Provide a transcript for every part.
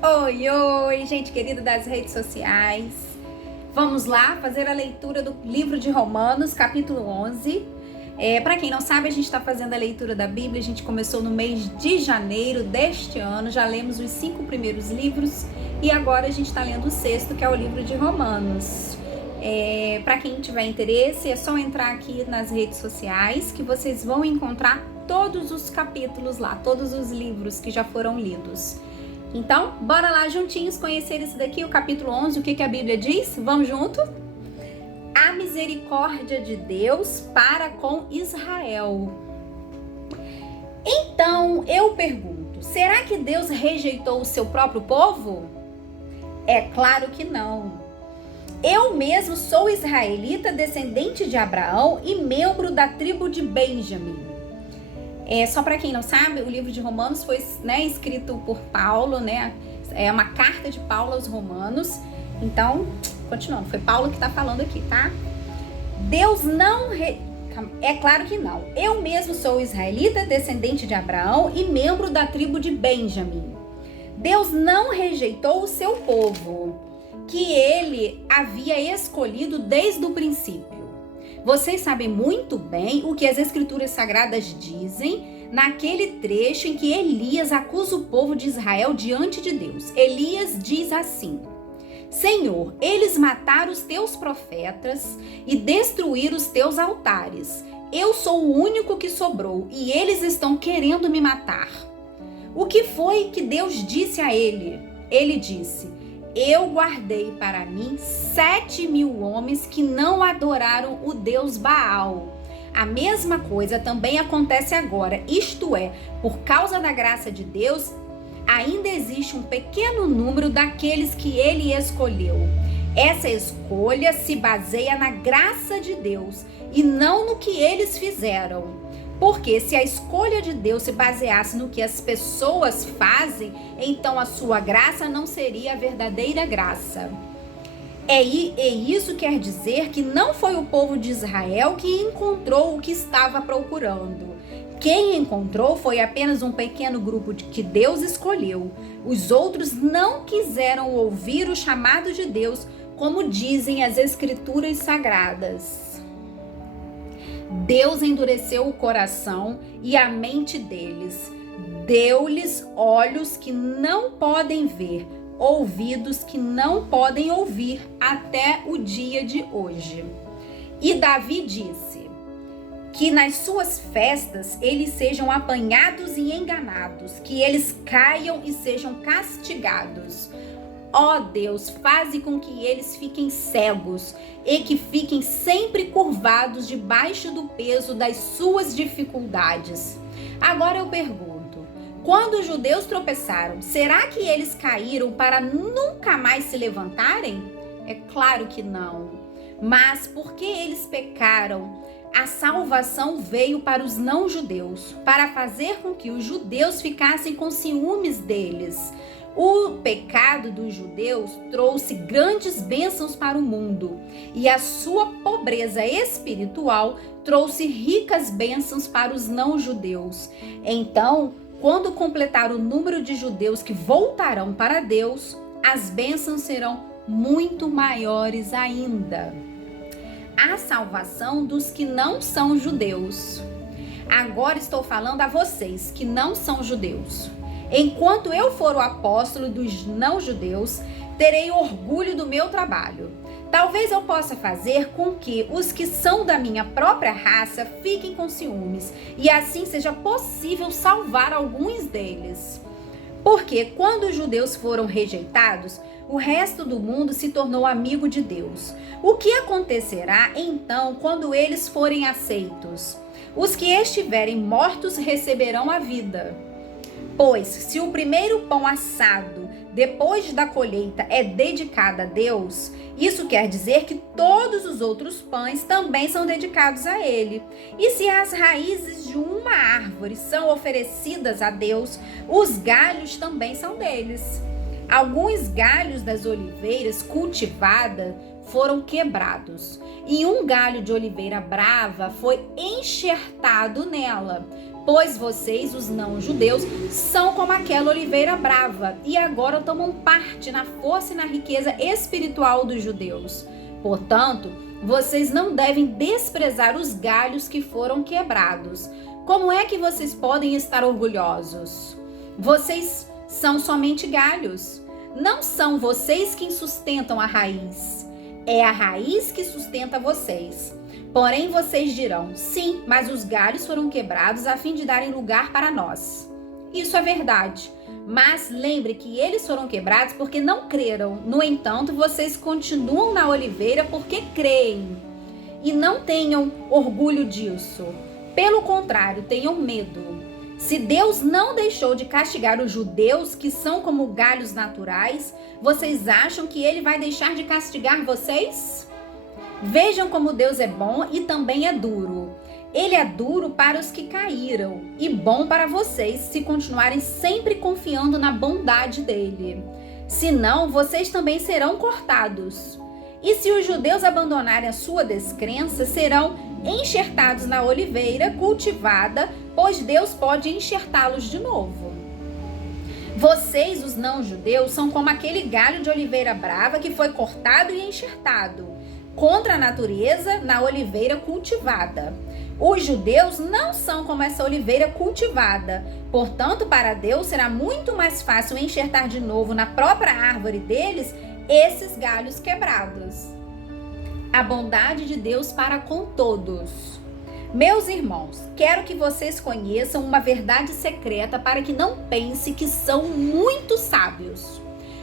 Oi, oi, gente querida das redes sociais. Vamos lá fazer a leitura do livro de Romanos, capítulo 11. Para quem não sabe, a gente está fazendo a leitura da Bíblia. A gente começou no mês de janeiro deste ano. Já lemos os 5 primeiros livros e agora a gente está lendo o 6º, que é o livro de Romanos. Para quem tiver interesse, é só entrar aqui nas redes sociais que vocês vão encontrar todos os capítulos lá, todos os livros que já foram lidos. Então, bora lá juntinhos conhecer esse daqui, o capítulo 11, o que a Bíblia diz? Vamos junto? A misericórdia de Deus para com Israel. Então, eu pergunto, será que Deus rejeitou o seu próprio povo? É claro que não. Eu mesmo sou israelita, descendente de Abraão e membro da tribo de Benjamim. Só para quem não sabe, o livro de Romanos foi escrito por Paulo, é uma carta de Paulo aos Romanos. Então, continuando, foi Paulo que está falando aqui, tá? Deus não... É claro que não. Eu mesmo sou israelita, descendente de Abraão e membro da tribo de Benjamim. Deus não rejeitou o seu povo, que ele havia escolhido desde o princípio. Vocês sabem muito bem o que as Escrituras Sagradas dizem naquele trecho em que Elias acusa o povo de Israel diante de Deus. Elias diz assim: Senhor, eles mataram os teus profetas e destruíram os teus altares. Eu sou o único que sobrou e eles estão querendo me matar. O que foi que Deus disse a ele? Ele disse: eu guardei para mim 7.000 homens que não adoraram o Deus Baal. A mesma coisa também acontece agora, isto é, por causa da graça de Deus, ainda existe um pequeno número daqueles que ele escolheu. Essa escolha se baseia na graça de Deus e não no que eles fizeram. Porque se a escolha de Deus se baseasse no que as pessoas fazem, então a sua graça não seria a verdadeira graça. E isso quer dizer que não foi o povo de Israel que encontrou o que estava procurando. Quem encontrou foi apenas um pequeno grupo que Deus escolheu. Os outros não quiseram ouvir o chamado de Deus, como dizem as Escrituras Sagradas. Deus endureceu o coração e a mente deles. Deu-lhes olhos que não podem ver, ouvidos que não podem ouvir até o dia de hoje. E Davi disse que nas suas festas eles sejam apanhados e enganados, que eles caiam e sejam castigados. Ó Deus, faze com que eles fiquem cegos e que fiquem sempre curvados debaixo do peso das suas dificuldades. Agora eu pergunto, quando os judeus tropeçaram, será que eles caíram para nunca mais se levantarem? É claro que não. Mas porque eles pecaram, a salvação veio para os não-judeus, para fazer com que os judeus ficassem com ciúmes deles. O pecado dos judeus trouxe grandes bênçãos para o mundo e a sua pobreza espiritual trouxe ricas bênçãos para os não-judeus. Então, quando completar o número de judeus que voltarão para Deus, as bênçãos serão muito maiores ainda. A salvação dos que não são judeus. Agora estou falando a vocês que não são judeus. Enquanto eu for o apóstolo dos não-judeus, terei orgulho do meu trabalho. Talvez eu possa fazer com que os que são da minha própria raça fiquem com ciúmes, e assim seja possível salvar alguns deles. Porque quando os judeus foram rejeitados, o resto do mundo se tornou amigo de Deus. O que acontecerá então quando eles forem aceitos? Os que estiverem mortos receberão a vida. Pois, se o primeiro pão assado, depois da colheita, é dedicado a Deus, isso quer dizer que todos os outros pães também são dedicados a Ele. E se as raízes de uma árvore são oferecidas a Deus, os galhos também são deles. Alguns galhos das oliveiras cultivadas foram quebrados, e um galho de oliveira brava foi enxertado nela. Pois vocês, os não-judeus, são como aquela oliveira brava e agora tomam parte na força e na riqueza espiritual dos judeus. Portanto, vocês não devem desprezar os galhos que foram quebrados. Como é que vocês podem estar orgulhosos? Vocês são somente galhos. Não são vocês quem sustentam a raiz. É a raiz que sustenta vocês. Porém, vocês dirão, sim, mas os galhos foram quebrados a fim de darem lugar para nós. Isso é verdade. Mas lembre que eles foram quebrados porque não creram. No entanto, vocês continuam na oliveira porque creem. E não tenham orgulho disso. Pelo contrário, tenham medo. Se Deus não deixou de castigar os judeus, que são como galhos naturais, vocês acham que ele vai deixar de castigar vocês? Vejam como Deus é bom e também é duro. Ele é duro para os que caíram e bom para vocês se continuarem sempre confiando na bondade dele. Senão, vocês também serão cortados. E se os judeus abandonarem a sua descrença, serão enxertados na oliveira cultivada, pois Deus pode enxertá-los de novo. Vocês, os não-judeus, são como aquele galho de oliveira brava que foi cortado e enxertado contra a natureza na oliveira cultivada. Os judeus não são como essa oliveira cultivada. Portanto, para Deus será muito mais fácil enxertar de novo na própria árvore deles esses galhos quebrados. A bondade de Deus para com todos. Meus irmãos, quero que vocês conheçam uma verdade secreta para que não pense que são muito sábios.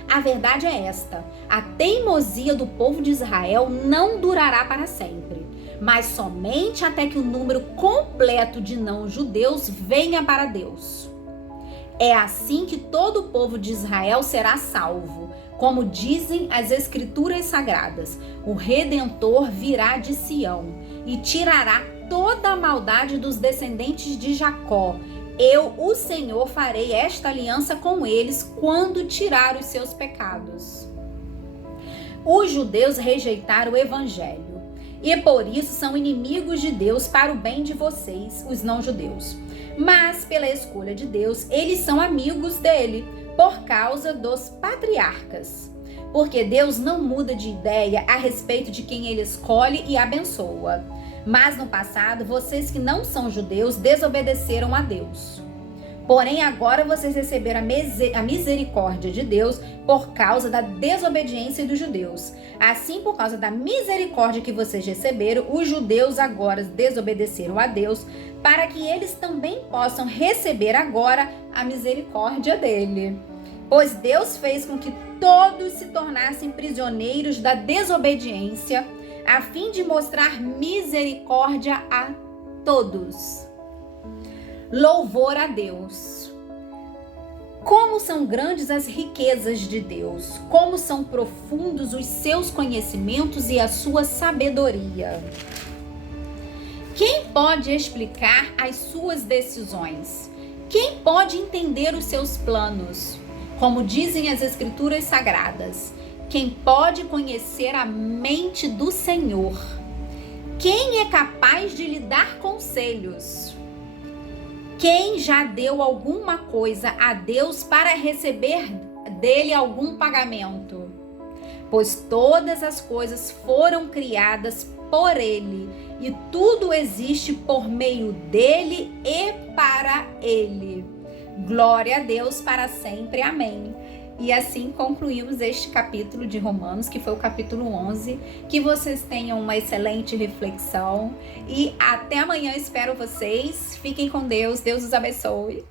A verdade é esta: a teimosia do povo de Israel não durará para sempre, mas somente até que o número completo de não-judeus venha para Deus. É assim que todo o povo de Israel será salvo. Como dizem as Escrituras Sagradas, o Redentor virá de Sião e tirará toda a maldade dos descendentes de Jacó. Eu, o Senhor, farei esta aliança com eles quando tirar os seus pecados. Os judeus rejeitaram o evangelho e por isso são inimigos de Deus para o bem de vocês, os não-judeus. Mas pela escolha de Deus, eles são amigos dele por causa dos patriarcas. Porque Deus não muda de ideia a respeito de quem ele escolhe e abençoa. Mas no passado, vocês que não são judeus desobedeceram a Deus. Porém, agora vocês receberam a misericórdia de Deus por causa da desobediência dos judeus. Assim, por causa da misericórdia que vocês receberam, os judeus agora desobedeceram a Deus, para que eles também possam receber agora a misericórdia dele. Pois Deus fez com que todos se tornassem prisioneiros da desobediência, a fim de mostrar misericórdia a todos. Louvor a Deus. Como são grandes as riquezas de Deus, como são profundos os seus conhecimentos e a sua sabedoria. Quem pode explicar as suas decisões? Quem pode entender os seus planos? Como dizem as Escrituras Sagradas, quem pode conhecer a mente do Senhor? Quem é capaz de lhe dar conselhos? Quem já deu alguma coisa a Deus para receber dele algum pagamento? Pois todas as coisas foram criadas por ele, e tudo existe por meio dele e para ele. Glória a Deus para sempre. Amém. E assim concluímos este capítulo de Romanos, que foi o capítulo 11. Que vocês tenham uma excelente reflexão. E até amanhã, espero vocês. Fiquem com Deus. Deus os abençoe.